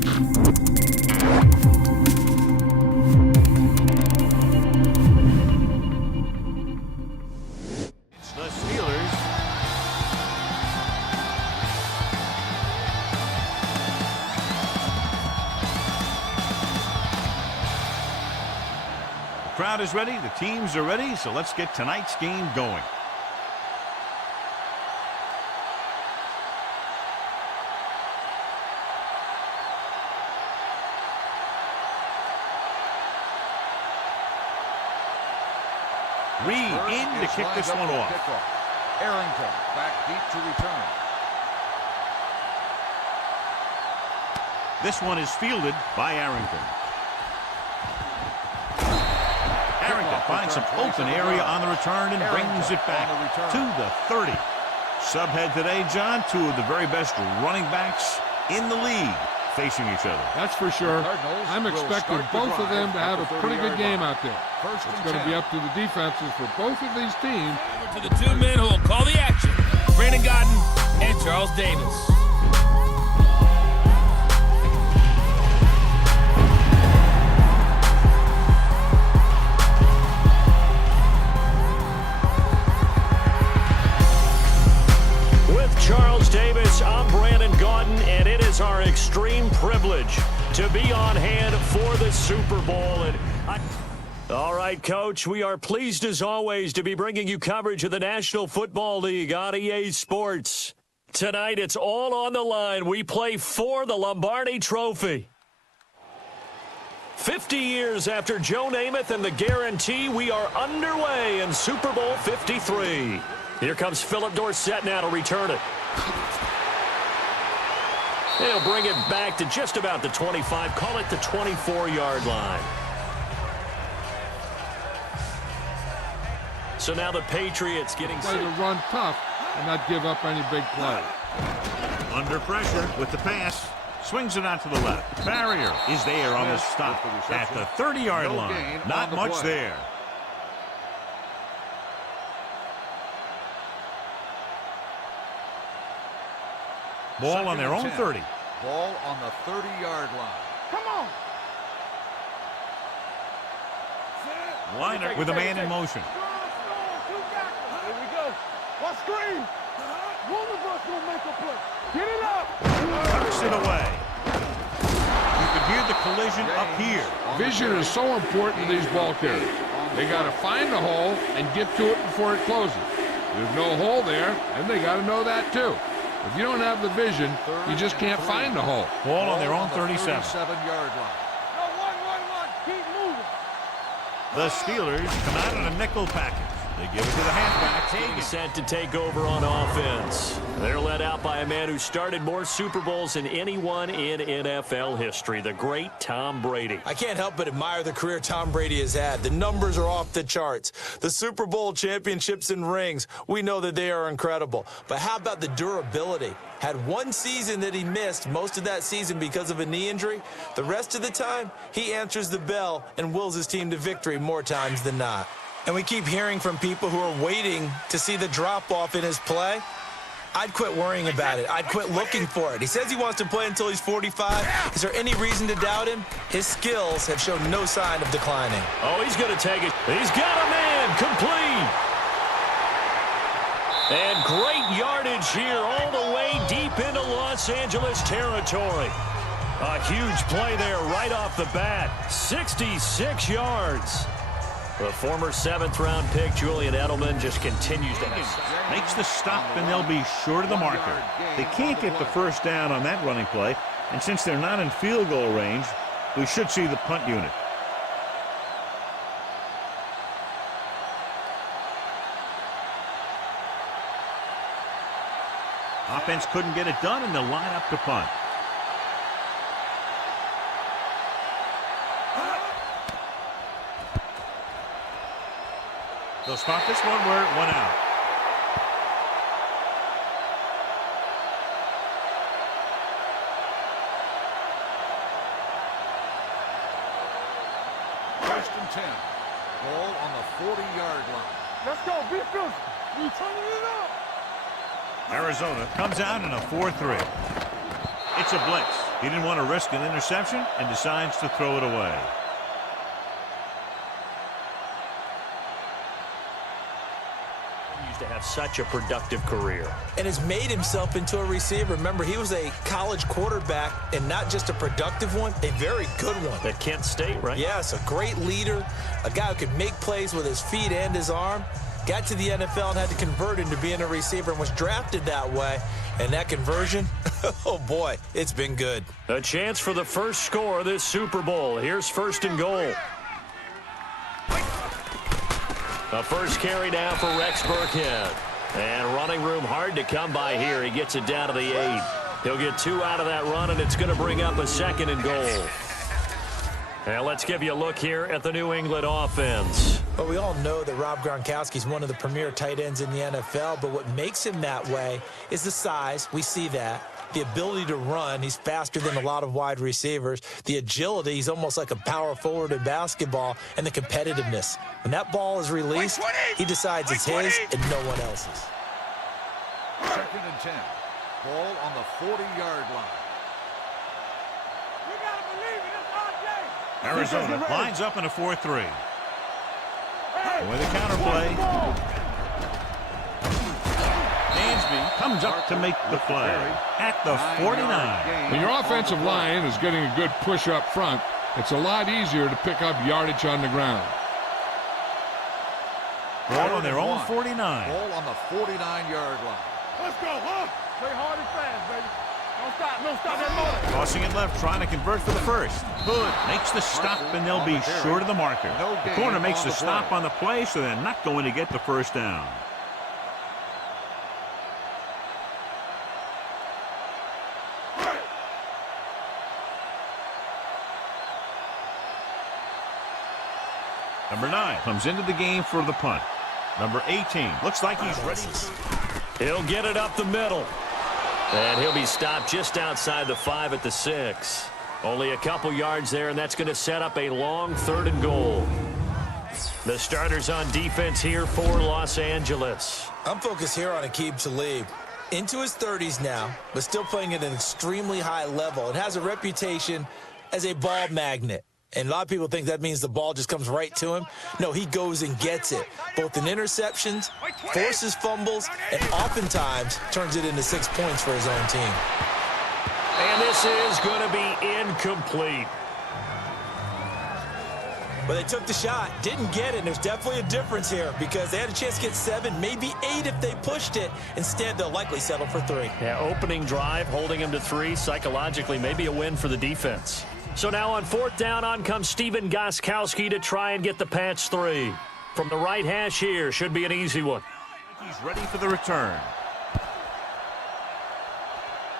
The Steelers. The crowd is ready, the teams are ready, so let's get tonight's game going. Reed in to kick this one off. Arrington back deep to return. This one is fielded by Arrington. Arrington finds some open area on the return and brings it back to the 30. Subhead today, John, two of the very best running backs in the league facing each other. That's for sure. I'm expecting both of them to have a pretty good game out there. It's going to be up to the defenses for both of these teams. To the two men who will call the action, Brandon Godden and Charles Davis. With Charles Davis, I'm Brandon Godden, and it is our extreme privilege to be on hand for the Super Bowl. All right, Coach, we are pleased as always to be bringing you coverage of the National Football League on EA Sports. Tonight, it's all on the line. We play for the Lombardi Trophy. 50 years after Joe Namath and the guarantee, we are underway in Super Bowl 53. Here comes Philip Dorsett now to return it. They'll bring it back to just about the 25, call it the 24-yard line. So now the Patriots getting Play to run tough and not give up any big play. Under pressure with the pass. Swings it out to the left. Barrier is there on the stop at the 30-yard line. Not much there. Ball on their own 30. Ball on the 30-yard line. Come on. Liner with a man in motion. Here we go. Let's screen. One of us will make a play. Get it up. Tucks it away. You can hear the collision up here. Vision is so important to these ball carriers. They got to find the hole and get to it before it closes. There's no hole there, and they got to know that too. If you don't have the vision, you just can't find the hole. Ball on their own 37. 37-yard line. Keep moving. The Steelers come out in a nickel package. They give it to the halfback. Being set to take over on offense. They're led out by a man who started more Super Bowls than anyone in NFL history, the great Tom Brady. I can't help but admire the career Tom Brady has had. The numbers are off the charts. The Super Bowl championships and rings, we know that they are incredible. But how about the durability? Had one season that he missed, most of that season because of a knee injury. The rest of the time, he answers the bell and wills his team to victory more times than not. And we keep hearing from people who are waiting to see the drop-off in his play. I'd quit worrying about it. I'd quit looking for it. He says he wants to play until he's 45. Is there any reason to doubt him? His skills have shown no sign of declining. Oh, he's going to take it. He's got a man complete. And great yardage here all the way deep into Los Angeles territory. A huge play there right off the bat. 66 yards. The former 7th-round pick, Julian Edelman, just continues to Makes the stop, and they'll be short of the marker. They can't get the first down on that running play, and since they're not in field goal range, we should see the punt unit. Offense couldn't get it done, and they'll line up to punt. They'll start this one where it went out. First and 10. Ball on the 40-yard line. Let's go. Be physical. We turning it up. Arizona comes out in a 4-3. It's a blitz. He didn't want to risk an interception and decides to throw it away. To have such a productive career. And has made himself into a receiver. Remember, he was a college quarterback, and not just a productive one, a very good one. At Kent State, right? Yes, a great leader, a guy who could make plays with his feet and his arm. Got to the NFL and had to convert into being a receiver and was drafted that way. And that conversion, oh boy, it's been good. A chance for the first score of this Super Bowl. Here's 1st and goal. The first carry down for Rex Burkhead. And running room hard to come by here. He gets it down to the 8. He'll get 2 out of that run, and it's going to bring up a 2nd and goal. And let's give you a look here at the New England offense. Well, we all know that Rob Gronkowski is one of the premier tight ends in the NFL, but what makes him that way is the size. We see that. The ability to run. He's faster than a lot of wide receivers. The agility. He's almost like a power forward in basketball. And the competitiveness. When that ball is released, he decides it's his and no one else's. 2nd and 10. Ball on the 40-yard line. Arizona lines up in a 4-3. With a counter play. Dansby comes up to make the play at the 49. When your offensive line is getting a good push up front, it's a lot easier to pick up yardage on the ground. Ball on their own 49. Ball on the 49-yard line. Let's go, huh? Play hard and fast, baby. Don't stop that motor. Tossing it left, trying to convert for the first. Hood makes the stop, and they'll be short of the marker. The corner makes the stop on the play, so they're not going to get the first down. Number 9 comes into the game for the punt. Number 18 looks like he's ready. He'll get it up the middle. And he'll be stopped just outside the 5 at the 6. Only a couple yards there, and that's going to set up a long 3rd and goal. The starters on defense here for Los Angeles. I'm focused here on Aqib Talib. Into his 30s now, but still playing at an extremely high level. And has a reputation as a ball magnet. And a lot of people think that means the ball just comes right to him. No, he goes and gets it, both in interceptions, forces fumbles, and oftentimes turns it into 6 points for his own team. And this is going to be incomplete. But they took the shot, didn't get it, and there's definitely a difference here because they had a chance to get 7, maybe 8 if they pushed it. Instead, they'll likely settle for 3. Yeah, opening drive, holding him to 3, psychologically maybe a win for the defense. So now on 4th down, on comes Stephen Gostkowski to try and get the Pats 3. From the right hash here, should be an easy one. He's ready for the return.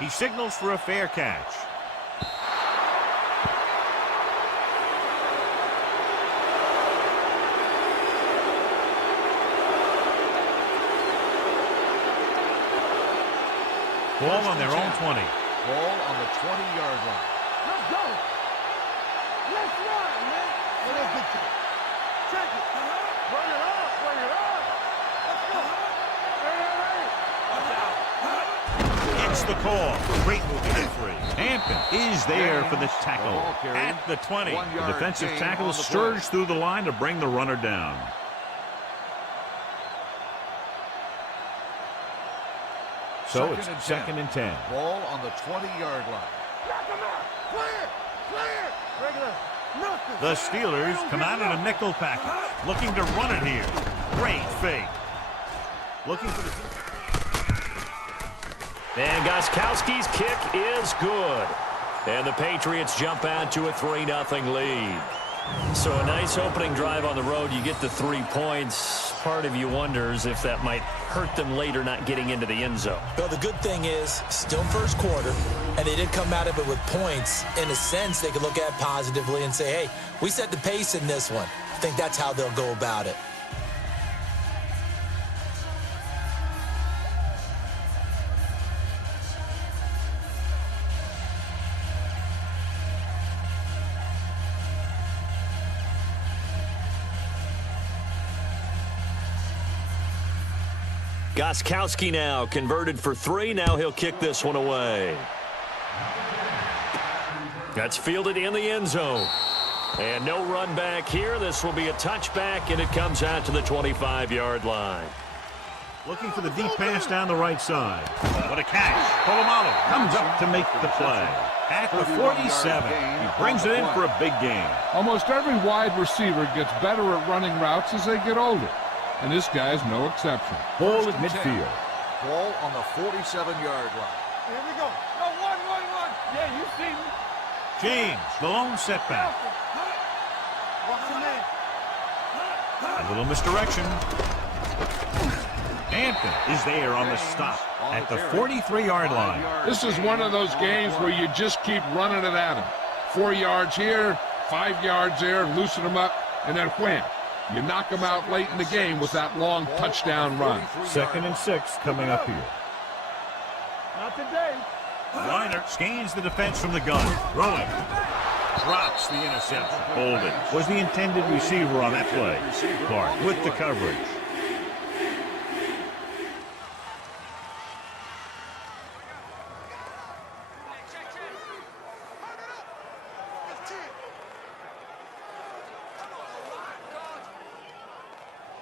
He signals for a fair catch. Ball on their own 20. Ball on the 20-yard line. Let's go. Let's run, man. Let's get to it. Check it. Bring it up. Bring it up. Let's go. Hey. It's the call. Great move to get free. Hampton is there for the tackle at the 20. The defensive tackle surged through the line to bring the runner down. So it's 2nd and 10. Ball on the 20-yard line. The Steelers come out in a nickel package, looking to run it here. Great fake. Looking for the... And Gostkowski's kick is good. And the Patriots jump out to a 3-0 lead. So a nice opening drive on the road. You get the 3 points. Part of you wonders if that might hurt them later not getting into the end zone. Well, the good thing is still first quarter, and they did come out of it with points. In a sense, they could look at it positively and say, hey, we set the pace in this one. I think that's how they'll go about it. Gostkowski now converted for 3. Now he'll kick this one away. That's fielded in the end zone. And no run back here. This will be a touchback, and it comes out to the 25-yard line. Looking for the deep pass down the right side. What a catch. Polamalu comes up to make the play. At the 47, he brings it in for a big gain. Almost every wide receiver gets better at running routes as they get older, and this guy's no exception. Ball at midfield. Ball on the 47-yard line. Here we go. Go, one. Yeah, you see me. James, the lone setback. Watch the man. A little misdirection. Hampton is there on the stop at the 43-yard line. This is one of those games where you just keep running it at him. 4 yards here, 5 yards there, loosen them up, and then wham. You knock them out late in the game with that long touchdown run. 2nd and 6 coming up here. Not today. Reiner scans the defense from the gun. Throwing. Drops the interception. Holding. Was the intended receiver on that play. Clark with the coverage.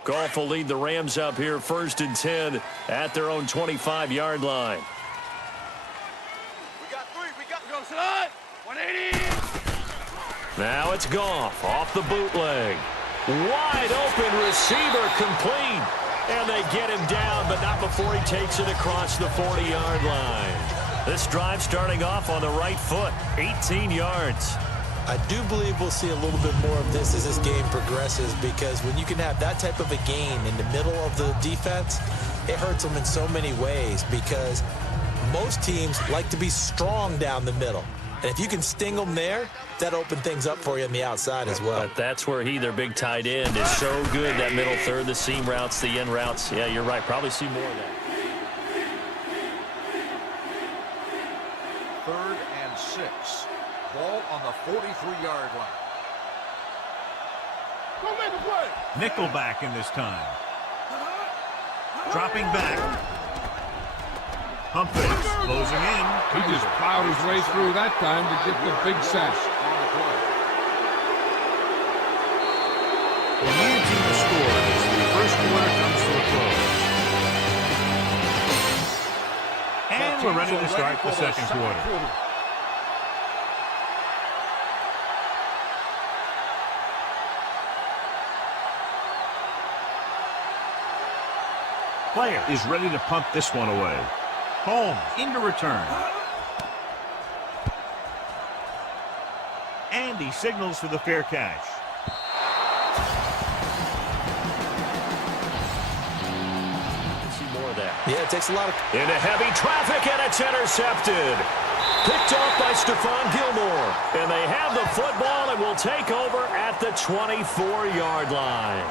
Goff will lead the Rams up here 1st and 10 at their own 25-yard line. We got 3. We got go, son. 180. Now it's Goff off the bootleg. Wide open receiver complete. And they get him down, but not before he takes it across the 40-yard line. This drive starting off on the right foot, 18 yards. I do believe we'll see a little bit more of this as this game progresses, because when you can have that type of a gain in the middle of the defense, it hurts them in so many ways, because most teams like to be strong down the middle. And if you can sting them there, that opens things up for you on the outside as well. But that's where their big tight end, is so good, that middle third, the seam routes, the in routes. Yeah, you're right. Probably see more of that. 3rd and 6. Ball on the 43-yard line. Go make a play. Nickelback in this time. Dropping back. Pump fakes. Closing in. He just plowed his way through that time to get the big sack. The new team has scored as the first quarter comes to a close. And we're ready to start the second quarter. Player is ready to pump this one away. Holmes into return. And he signals for the fair catch. See more of that. Yeah, it takes a lot of... Into heavy traffic, and it's intercepted. Picked off by Stephon Gilmore. And they have the football and will take over at the 24-yard line.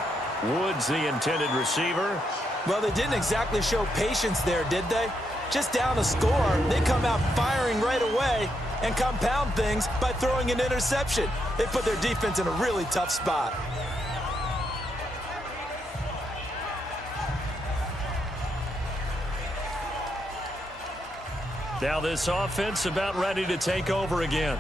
Woods, the intended receiver. Well, they didn't exactly show patience there, did they? Just down a score, they come out firing right away and compound things by throwing an interception. They put their defense in a really tough spot. Now this offense about ready to take over again.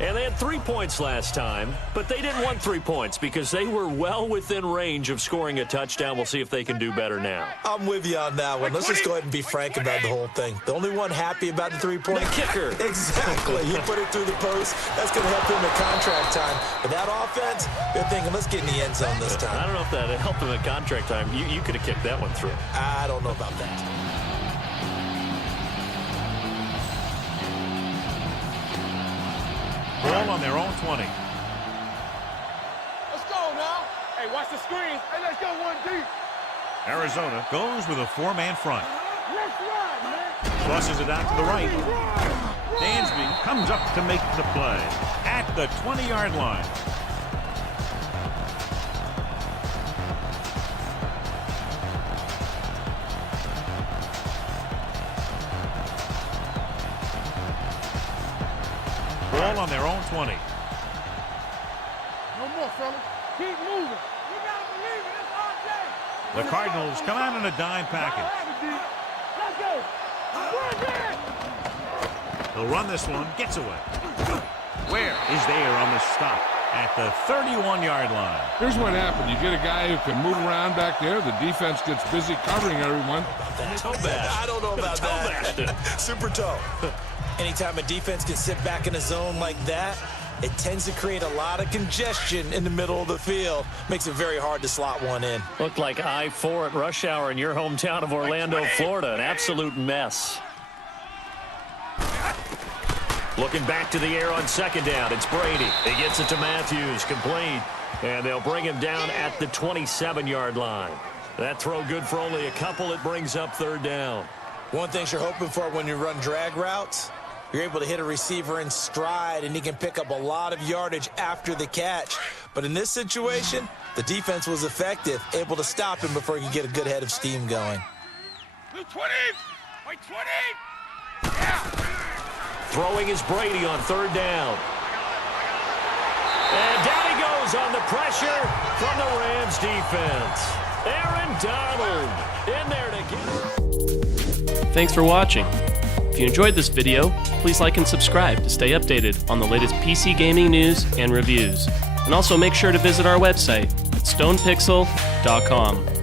And they had 3 points last time, but they didn't want 3 points because they were well within range of scoring a touchdown. We'll see if they can do better now. I'm with you on that one. Let's just go ahead and be frank about the whole thing. The only one happy about the 3-point... The kicker. Exactly. You put it through the post. That's going to help him at contract time. But that offense, they're thinking, let's get in the end zone this time. I don't know if that helped him at contract time. You could have kicked that one through. I don't know about that. Ball on their own 20. Let's go now. Hey, watch the screen. Hey, let's go one deep. Arizona goes with a 4-man front. Let's run, man. Crosses it out to the right. Dansby comes up to make the play at the 20-yard line. Ball on their own 20. No more, fellas. Keep moving. You gotta believe it. It's our day. The Cardinals come out in a dime package. Let's go. Run, man. He'll run this one. Gets away. Ware is there on the stop at the 31-yard line. Here's what happened. You get a guy who can move around back there. The defense gets busy covering everyone. I don't know about that. Super toe. Anytime a defense can sit back in a zone like that, it tends to create a lot of congestion in the middle of the field. Makes it very hard to slot one in. Looked like I-4 at rush hour in your hometown of Orlando, Florida. An absolute mess. Looking back to the air on second down. It's Brady. He gets it to Matthews. Complete. And they'll bring him down at the 27-yard line. That throw good for only a couple. It brings up third down. One thing you're hoping for when you run drag routes, you're able to hit a receiver in stride, and he can pick up a lot of yardage after the catch. But in this situation, the defense was effective, able to stop him before he could get a good head of steam going. 20! Wait, 20! Yeah! Throwing is Brady on third down. And down he goes on the pressure from the Rams defense. Aaron Donald in there to get. Thanks for watching. If you enjoyed this video, please like and subscribe to stay updated on the latest PC gaming news and reviews. And also make sure to visit our website at stonepixel.com.